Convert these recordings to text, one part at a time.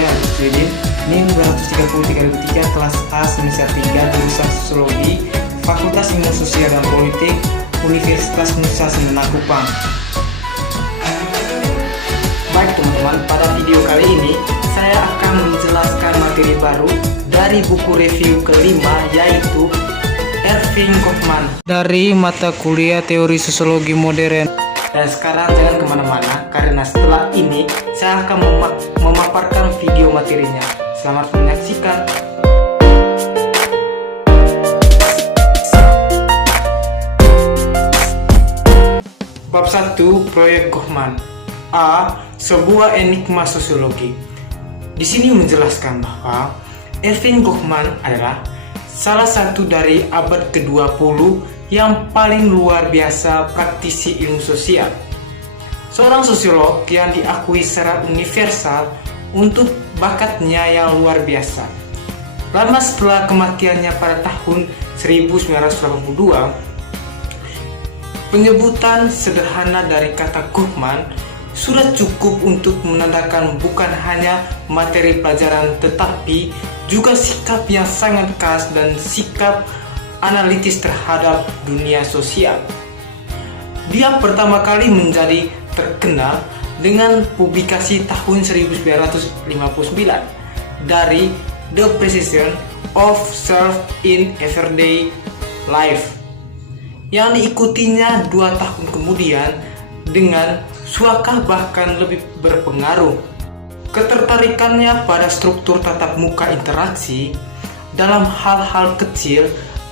saya Abdul NIM 233 kelas A semester 3 jurusan Sosiologi Fakultas Ilmu Sosial dan Politik Universitas Nusa Sembena Kupang. Baik teman-teman, pada video kali ini saya akan menjelaskan materi baru dari buku review kelima, yaitu Erving Goffman dari mata kuliah Teori Sosiologi Modern. Dan sekarang jangan kemana-mana, karena setelah ini saya akan memaparkan video materinya. Selamat menyaksikan. Bab 1, Proyek Goffman. A. Sebuah enigma sosiologi. Di sini menjelaskan bahwa Erving Goffman adalah salah satu dari abad ke-20 yang paling luar biasa praktisi ilmu sosial. Seorang sosiolog yang diakui secara universal untuk bakatnya yang luar biasa. Lama setelah kematiannya pada tahun 1982, penyebutan sederhana dari kata Goffman sudah cukup untuk menandakan bukan hanya materi pelajaran tetapi juga sikap yang sangat khas dan sikap analitis terhadap dunia sosial. Dia pertama kali menjadi terkenal dengan publikasi tahun 1959 dari The Precision of Self in Everyday Life, yang diikutinya 2 tahun kemudian dengan suaka bahkan lebih berpengaruh. Ketertarikannya pada struktur tatap muka interaksi dalam hal-hal kecil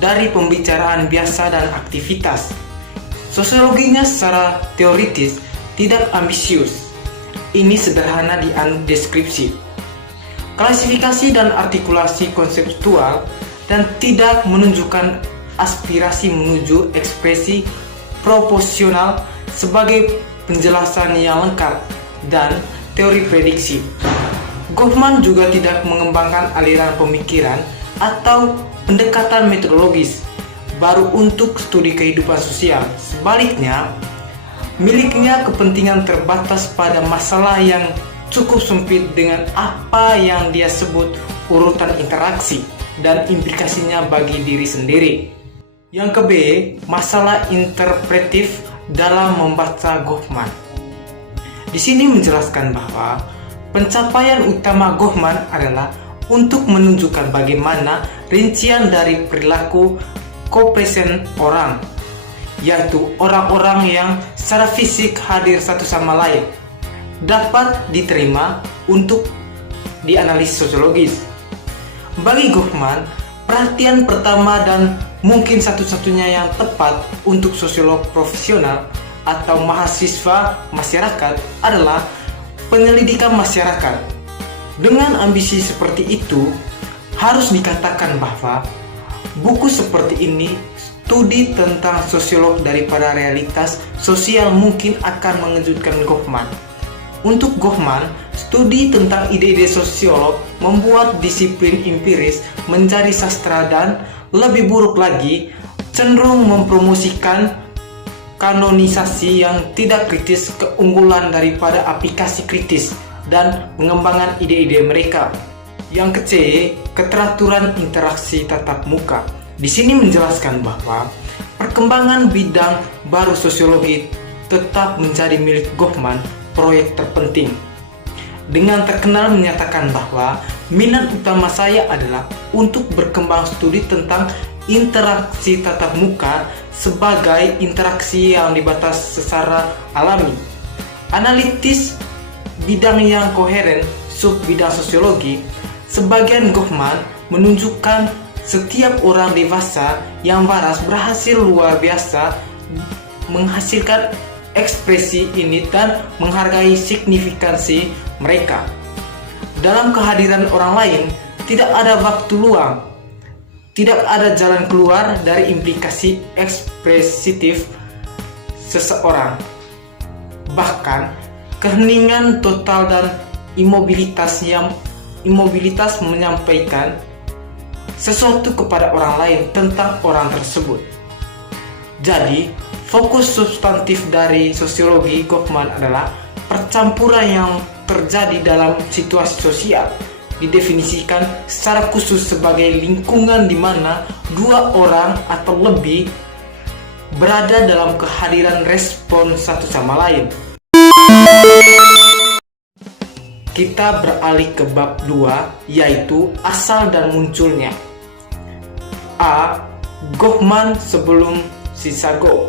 dari pembicaraan biasa dan aktivitas. Sosiologinya secara teoritis tidak ambisius. Ini sederhana di deskripsi, klasifikasi dan artikulasi konseptual, dan tidak menunjukkan aspirasi menuju ekspresi proporsional sebagai penjelasan yang lengkap dan teori prediksi. Goffman juga tidak mengembangkan aliran pemikiran atau pendekatan metodologis baru untuk studi kehidupan sosial. Sebaliknya, miliknya kepentingan terbatas pada masalah yang cukup sempit dengan apa yang dia sebut urutan interaksi dan implikasinya bagi diri sendiri. Yang ke B, masalah interpretif dalam membaca Goffman. Di sini menjelaskan bahwa pencapaian utama Goffman adalah untuk menunjukkan bagaimana rincian dari perilaku kopresent orang, yaitu orang-orang yang secara fisik hadir satu sama lain, dapat diterima untuk dianalisis sosiologis. Bagi Goffman, perhatian pertama dan mungkin satu-satunya yang tepat untuk sosiolog profesional atau mahasiswa masyarakat adalah penyelidikan masyarakat. Dengan ambisi seperti itu, harus dikatakan bahwa buku seperti ini, studi tentang sosiolog daripada realitas sosial, mungkin akan mengejutkan Goffman. Untuk Goffman, studi tentang ide-ide sosiolog membuat disiplin empiris menjadi sastra dan, lebih buruk lagi, cenderung mempromosikan kanonisasi yang tidak kritis, keunggulan daripada aplikasi kritis dan pengembangan ide-ide mereka. Yang ke C, keteraturan interaksi tatap muka. Di sini menjelaskan bahwa perkembangan bidang baru sosiologi tetap menjadi milik Goffman, proyek terpenting. Dengan terkenal menyatakan bahwa minat utama saya adalah untuk berkembang studi tentang interaksi tatap muka sebagai interaksi yang dibatas secara alami, analitis, bidang yang koheren, sub bidang sosiologi. Sebagian Goffman menunjukkan setiap orang dewasa yang waras berhasil luar biasa menghasilkan ekspresi ini dan menghargai signifikansi mereka. Dalam kehadiran orang lain, tidak ada waktu luang, tidak ada jalan keluar dari implikasi ekspresitif seseorang. Bahkan, keheningan total dan imobilitas menyampaikan sesuatu kepada orang lain tentang orang tersebut. Jadi, fokus substantif dari sosiologi Goffman adalah percampuran yang terjadi dalam situasi sosial didefinisikan secara khusus sebagai lingkungan di mana dua orang atau lebih berada dalam kehadiran respon satu sama lain. Kita beralih ke bab 2, yaitu asal dan munculnya. A. Goffman sebelum Chicago.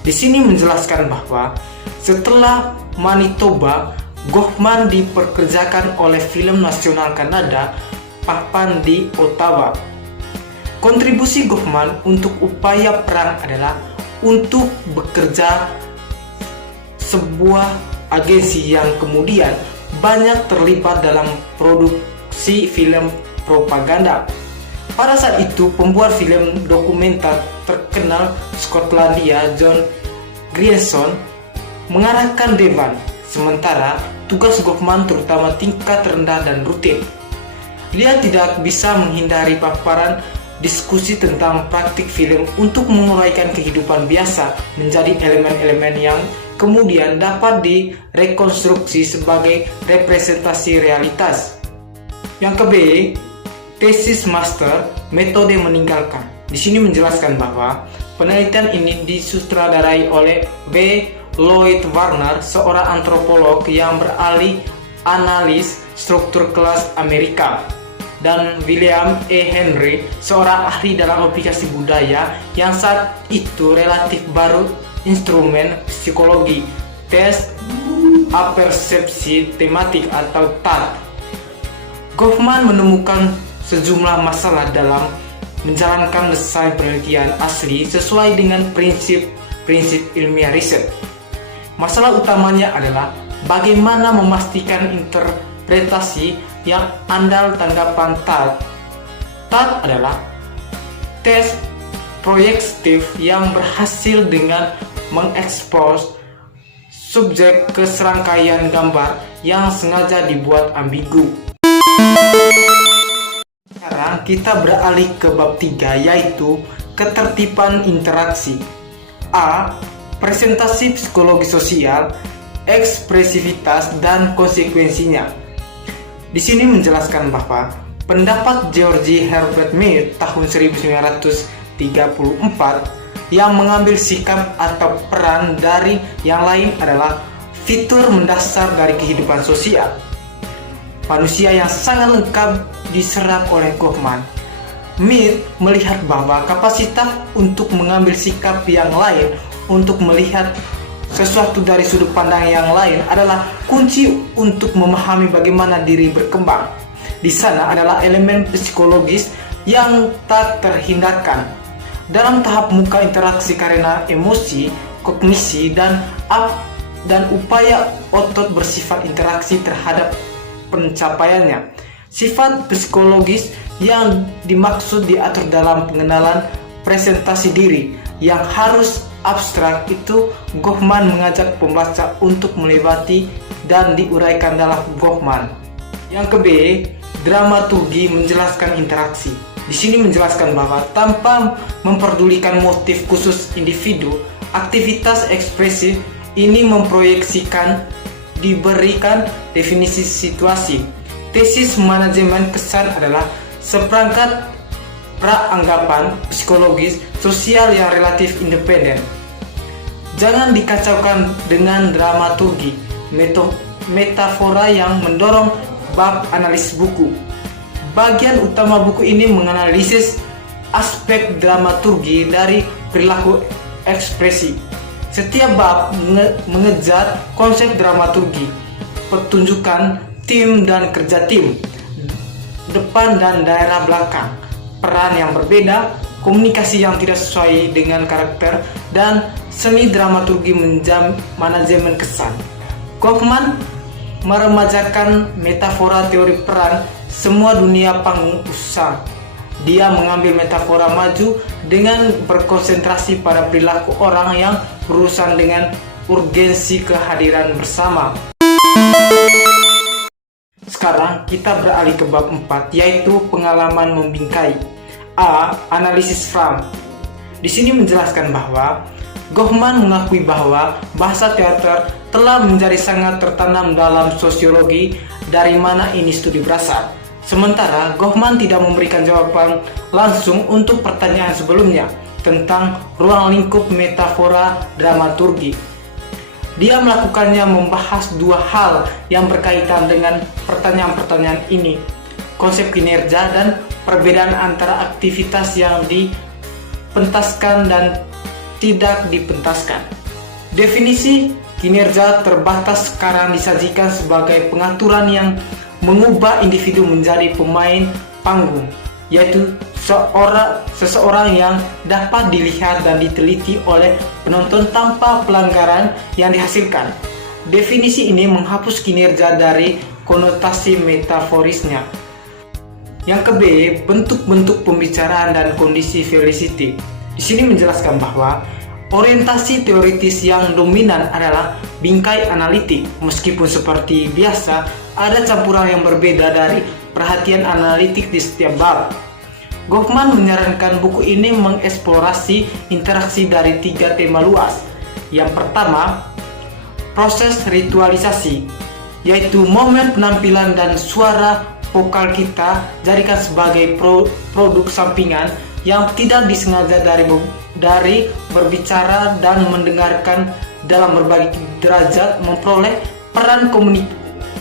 Di sini menjelaskan bahwa setelah Manitoba, Goffman dipekerjakan oleh film nasional Kanada papan di Ottawa. Kontribusi Goffman untuk upaya perang adalah untuk bekerja sebuah agensi yang kemudian banyak terlibat dalam produksi film propaganda. Pada saat itu, pembuat film dokumenter terkenal Skotlandia John Grierson mengarahkan Devan, sementara tugas Goffman terutama tingkat rendah dan rutin. Dia tidak bisa menghindari paparan diskusi tentang praktik film untuk menguraikan kehidupan biasa menjadi elemen-elemen yang kemudian dapat direkonstruksi sebagai representasi realitas. Yang ke B, tesis master, metode meninggalkan. Di sini menjelaskan bahwa penelitian ini disutradarai oleh B. Lloyd Warner, seorang antropolog yang beralih analis struktur kelas Amerika, dan William E. Henry, seorang ahli dalam aplikasi budaya yang saat itu relatif baru instrumen psikologi, tes apersepsi tematik atau TAT. Goffman menemukan sejumlah masalah dalam menjalankan desain penelitian asli sesuai dengan prinsip ilmiah riset. Masalah utamanya adalah bagaimana memastikan interpretasi yang andal tanggapan TAT. TAT adalah tes proyektif yang berhasil dengan mengekspos subjek ke serangkaian gambar yang sengaja dibuat ambigu. Sekarang kita beralih ke bab 3, yaitu ketertiban interaksi. A. Presentasi psikologi sosial, ekspresivitas dan konsekuensinya. Di sini menjelaskan bahwa pendapat George Herbert Mead tahun 1934 yang mengambil sikap atau peran dari yang lain adalah fitur mendasar dari kehidupan sosial manusia yang sangat lengkap diserap oleh Goffman. Mead melihat bahwa kapasitas untuk mengambil sikap yang lain, untuk melihat sesuatu dari sudut pandang yang lain adalah kunci untuk memahami bagaimana diri berkembang. Di sana adalah elemen psikologis yang tak terhindarkan. Dalam tahap muka interaksi karena emosi, kognisi, dan upaya otot bersifat interaksi terhadap pencapaiannya. Sifat psikologis yang dimaksud diatur dalam pengenalan presentasi diri yang harus abstrak itu Goffman mengajak pembaca untuk melewati dan diuraikan dalam Goffman. Yang ke B, dramaturgi menjelaskan interaksi. Di sini menjelaskan bahwa tanpa memperdulikan motif khusus individu, aktivitas ekspresif ini memproyeksikan diberikan definisi situasi. Tesis manajemen kesan adalah seperangkat pra-anggapan psikologis sosial yang relatif independen. Jangan dikacaukan dengan dramaturgi, metafora yang mendorong bab analisis buku. Bagian utama buku ini menganalisis aspek dramaturgi dari perilaku ekspresi. Setiap bab mengejar konsep dramaturgi, pertunjukan tim dan kerja tim, depan dan daerah belakang, peran yang berbeda, komunikasi yang tidak sesuai dengan karakter, dan seni dramaturgi manajemen kesan. Goffman meremajakan metafora teori peran semua dunia panggung usang. Dia mengambil metafora maju dengan berkonsentrasi pada perilaku orang yang berurusan dengan urgensi kehadiran bersama. Sekarang kita beralih ke bab 4, yaitu pengalaman membingkai. A. Analisis Fram. Di sini menjelaskan bahwa Goffman mengakui bahwa bahasa teater telah menjadi sangat tertanam dalam sosiologi dari mana ini studi berasal. Sementara Goffman tidak memberikan jawaban langsung untuk pertanyaan sebelumnya tentang ruang lingkup metafora dramaturgi. Dia melakukannya membahas dua hal yang berkaitan dengan pertanyaan-pertanyaan ini, konsep kinerja dan perbedaan antara aktivitas yang dipentaskan dan tidak dipentaskan. Definisi kinerja terbatas sekarang disajikan sebagai pengaturan yang mengubah individu menjadi pemain panggung, yaitu seseorang yang dapat dilihat dan diteliti oleh penonton tanpa pelanggaran yang dihasilkan. Definisi ini menghapus kinerja dari konotasi metaforisnya. Yang ke-B, bentuk-bentuk pembicaraan dan kondisi felicity. Di sini menjelaskan bahwa orientasi teoritis yang dominan adalah bingkai analitik. Meskipun seperti biasa, ada campuran yang berbeda dari perhatian analitik di setiap bab. Goffman menyarankan buku ini mengeksplorasi interaksi dari 3 tema luas. Yang pertama, proses ritualisasi, yaitu momen penampilan dan suara vokal kita jadikan sebagai produk sampingan yang tidak disengaja dari berbicara dan mendengarkan dalam berbagai derajat memperoleh peran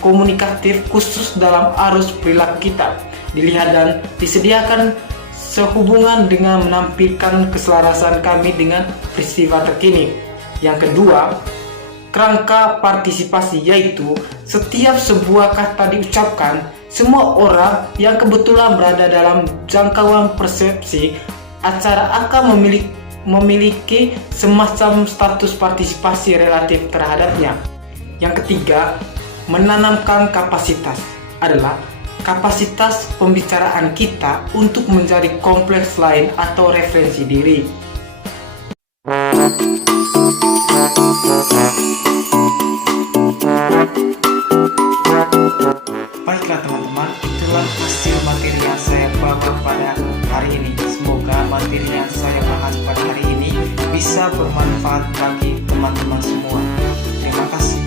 komunikatif khusus dalam arus perilaku kita, dilihat dan disediakan sehubungan dengan menampilkan keselarasan kami dengan peristiwa terkini. Yang kedua, kerangka partisipasi, yaitu setiap sebuah kata diucapkan, semua orang yang kebetulan berada dalam jangkauan persepsi acara akan memiliki semacam status partisipasi relatif terhadapnya. Yang ketiga, menanamkan kapasitas adalah kapasitas pembicaraan kita untuk menjadi kompleks lain atau referensi diri. Baiklah teman-teman, itulah hasil materi yang saya bawa pada hari ini. Semoga materi yang saya bahas pada hari ini bisa bermanfaat bagi teman-teman semua. Terima kasih.